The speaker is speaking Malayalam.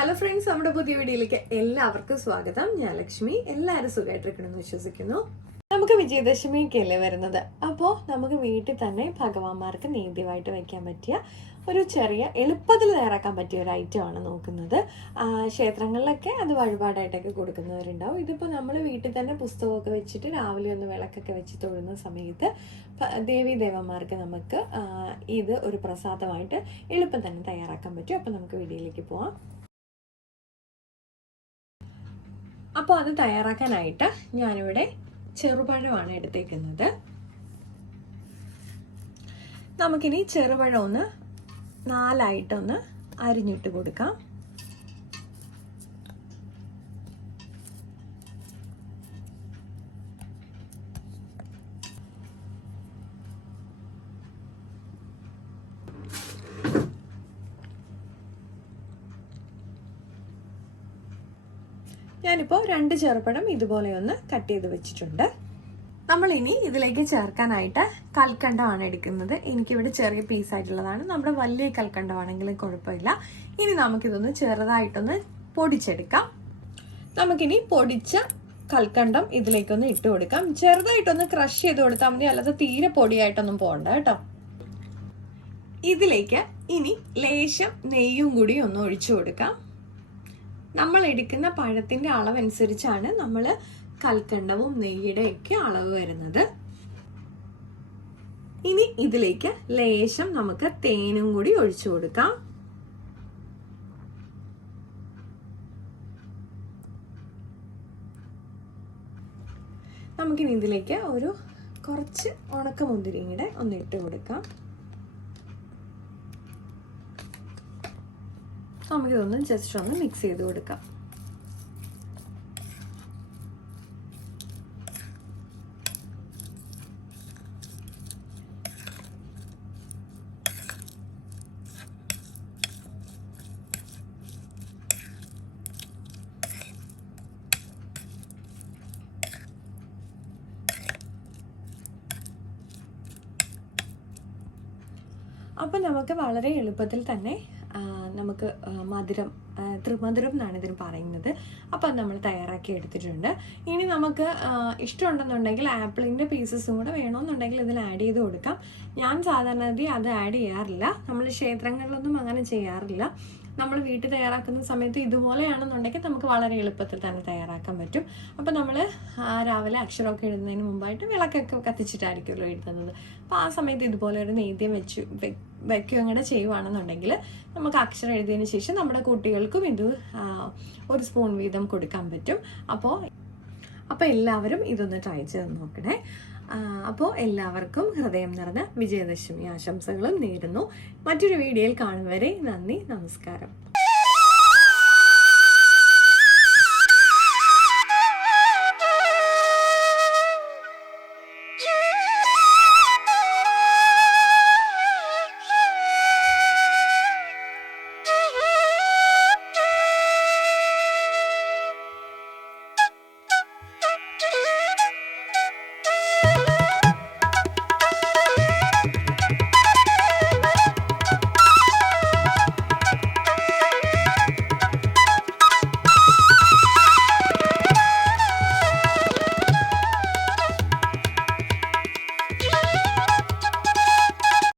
ഹലോ ഫ്രണ്ട്സ്, നമ്മുടെ പുതിയ വീഡിയോയിലേക്ക് എല്ലാവർക്കും സ്വാഗതം. ഞാൻ ലക്ഷ്മി. എല്ലാവരും സുഖമായിട്ടിരിക്കണമെന്ന് വിശ്വസിക്കുന്നു. നമുക്ക് വിജയദശമിയൊക്കെയല്ലേ വരുന്നത്. അപ്പോൾ നമുക്ക് വീട്ടിൽ തന്നെ ഭഗവാന്മാർക്ക് നേദ്യമായിട്ട് വയ്ക്കാൻ പറ്റിയ ഒരു ചെറിയ എളുപ്പത്തിൽ തയ്യാറാക്കാൻ പറ്റിയ ഒരു ഐറ്റമാണ് നോക്കുന്നത്. ക്ഷേത്രങ്ങളിലൊക്കെ അത് വഴിപാടായിട്ടൊക്കെ കൊടുക്കുന്നവരുണ്ടാവും. ഇതിപ്പോൾ നമ്മൾ വീട്ടിൽ തന്നെ പുസ്തകമൊക്കെ വെച്ചിട്ട് രാവിലെ ഒന്ന് വിളക്കൊക്കെ വെച്ച് തൊഴുന്ന സമയത്ത് ദേവീദേവന്മാർക്ക് നമുക്ക് ഇത് ഒരു പ്രസാദമായിട്ട് എളുപ്പം തന്നെ തയ്യാറാക്കാൻ പറ്റും. അപ്പോൾ നമുക്ക് വീഡിയോയിലേക്ക് പോവാം. അപ്പോൾ അത് തയ്യാറാക്കാനായിട്ട് ഞാനിവിടെ ചെറുപഴമാണ് എടുത്തേക്കുന്നത്. നമുക്കിനി ചെറുപഴം ഒന്ന് 4ആയിട്ടൊന്ന് അരിഞ്ഞിട്ട് കൊടുക്കാം. ഞാനിപ്പോൾ 2 ചെറുപഴം ഇതുപോലെ ഒന്ന് കട്ട് ചെയ്ത് വെച്ചിട്ടുണ്ട്. നമ്മൾ ഇനി ഇതിലേക്ക് ചേർക്കാനായിട്ട് കൽക്കണ്ടമാണ് എടുക്കുന്നത്. എനിക്കിവിടെ ചെറിയ പീസായിട്ടുള്ളതാണ്. നമ്മുടെ വലിയ കൽക്കണ്ടമാണെങ്കിലും കുഴപ്പമില്ല. ഇനി നമുക്കിതൊന്ന് ചെറുതായിട്ടൊന്ന് പൊടിച്ചെടുക്കാം. നമുക്കിനി പൊടിച്ച കൽക്കണ്ടം ഇതിലേക്കൊന്ന് ഇട്ട് കൊടുക്കാം. ചെറുതായിട്ടൊന്ന് ക്രഷ് ചെയ്ത് കൊടുത്താൽ മതി, അല്ലാതെ തീരെ പൊടിയായിട്ടൊന്നും പോകണ്ട കേട്ടോ. ഇതിലേക്ക് ഇനി ലേശം നെയ്യും കൂടി ഒന്ന് ഒഴിച്ചു കൊടുക്കാം. നമ്മൾ എടുക്കുന്ന പഴത്തിൻ്റെ അളവനുസരിച്ചാണ് നമ്മൾ കൽക്കണ്ടവും നെയ്യുടെയൊക്കെ അളവ് വരുന്നത്. ഇനി ഇതിലേക്ക് ലേശം നമുക്ക് തേനും കൂടി ഒഴിച്ചു കൊടുക്കാം. നമുക്കിനി ഇതിലേക്ക് ഒരു കുറച്ച് ഉണക്കമുന്തിരിയും കൂടെ ഒന്ന് ഇട്ട് കൊടുക്കാം. നമുക്കിതൊന്ന് ജസ്റ്റ് ഒന്ന് മിക്സ് ചെയ്ത് കൊടുക്കാം. അപ്പം നമുക്ക് വളരെ എളുപ്പത്തിൽ തന്നെ നമുക്ക് മധുരം, ത്രിമധുരം എന്നാണ് ഇതിന് പറയുന്നത്. അപ്പം നമ്മൾ തയ്യാറാക്കി എടുത്തിട്ടുണ്ട്. ഇനി നമുക്ക് ഇഷ്ടമുണ്ടെന്നുണ്ടെങ്കിൽ ആപ്പിളിൻ്റെ പീസസും കൂടെ വേണമെന്നുണ്ടെങ്കിൽ ഇതിൽ ആഡ് ചെയ്ത് കൊടുക്കാം. ഞാൻ സാധാരണ അത് ആഡ് ചെയ്യാറില്ല. നമ്മൾ ക്ഷേത്രങ്ങളിലൊന്നും അങ്ങനെ ചെയ്യാറില്ല. നമ്മൾ വീട്ടിൽ തയ്യാറാക്കുന്ന സമയത്ത് ഇതുപോലെയാണെന്നുണ്ടെങ്കിൽ നമുക്ക് വളരെ എളുപ്പത്തിൽ തന്നെ തയ്യാറാക്കാൻ പറ്റും. അപ്പം നമ്മൾ രാവിലെ അക്ഷരമൊക്കെ ഇടുന്നതിന് മുമ്പായിട്ട് വിളക്കൊക്കെ കത്തിച്ചിട്ടായിരിക്കുമല്ലോ എഴുതുന്നത്. അപ്പോൾ ആ സമയത്ത് ഇതുപോലെ ഒരു നേദ്യം വയ്ക്കുകയും കൂടെ ചെയ്യുവാണെന്നുണ്ടെങ്കിൽ നമുക്ക് അക്ഷരം എഴുതിയതിന് ശേഷം നമ്മുടെ കുട്ടികൾക്കും ഇത് 1 സ്പൂൺ വീതം കൊടുക്കാൻ പറ്റും. അപ്പോൾ എല്ലാവരും ഇതൊന്ന് ട്രൈ ചെയ്ത് നോക്കണേ. അപ്പോൾ എല്ലാവർക്കും ഹൃദയം നിറഞ്ഞ വിജയദശമി ആശംസകളും നേരുന്നു. മറ്റൊരു വീഡിയോയിൽ കാണും വരെ നന്ദി, നമസ്കാരം.